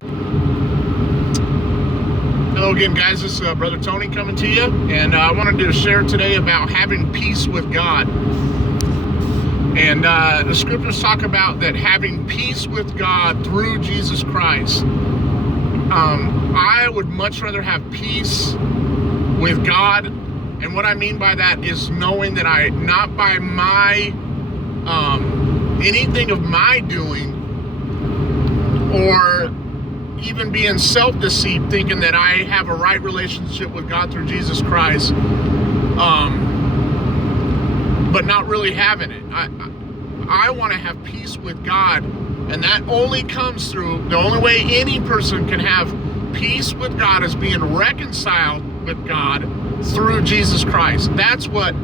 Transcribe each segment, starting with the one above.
Hello again, guys. This is Brother Tony coming to you, and I wanted to share today about having peace with God. And the scriptures talk about that having peace with God through Jesus Christ. I would much rather have peace with God, and what I mean by that is knowing that I, not by my anything of my doing, or even being self-deceived, thinking that I have a right relationship with God through Jesus Christ, but not really having it. I want to have peace with God, and that only comes through, the only way any person can have peace with God is being reconciled with God through Jesus Christ. That's what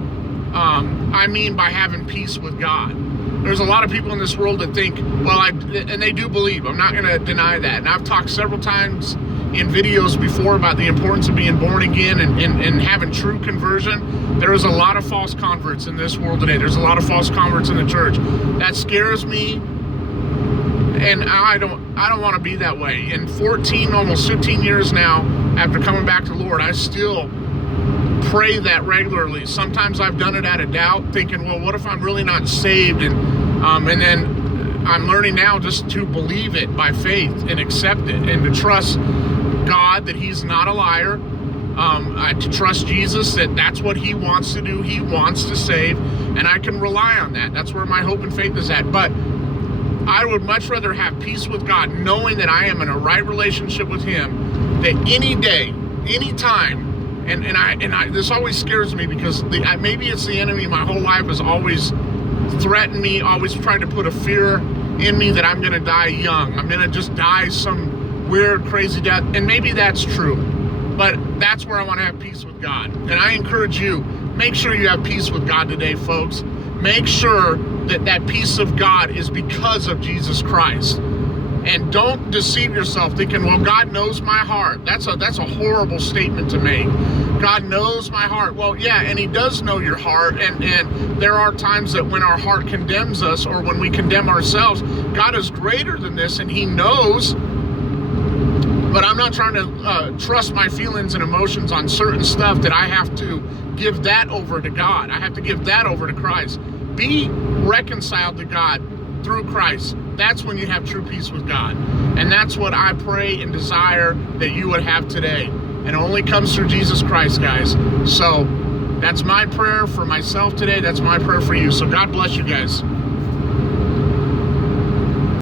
I mean by having peace with God. There's a lot of people in this world that think, well, and they do believe. I'm not going to deny that. And I've talked several times in videos before about the importance of being born again and having true conversion. There is a lot of false converts in this world today. There's a lot of false converts in the church. That scares me, and I don't want to be that way. In 14, almost 15 years now, after coming back to the Lord, I still pray that regularly. Sometimes I've done it out of doubt, thinking, well, what if I'm really not saved? And then I'm learning now just to believe it by faith and accept it, and to trust God that He's not a liar, to trust Jesus that that's what He wants to do. He wants to save, and I can rely on that. That's where my hope and faith is at. But I would much rather have peace with God, knowing that I am in a right relationship with Him, that any day, any time. And this always scares me, because maybe it's the enemy my whole life has always threatened me, always trying to put a fear in me that I'm going to die young. I'm going to just die some weird, crazy death. And maybe that's true. But that's where I want to have peace with God. And I encourage you, make sure you have peace with God today, folks. Make sure that that peace of God is because of Jesus Christ. And don't deceive yourself thinking, well, God knows my heart. That's a horrible statement to make. God knows my heart. Well, yeah, and He does know your heart. And there are times that when our heart condemns us, or when we condemn ourselves, God is greater than this, and He knows. But I'm not trying to trust my feelings and emotions on certain stuff that I have to give that over to God. I have to give that over to Christ. Be reconciled to God through Christ. That's when you have true peace with God. And that's what I pray and desire that you would have today. And it only comes through Jesus Christ, guys. So that's my prayer for myself today. That's my prayer for you. So God bless you guys.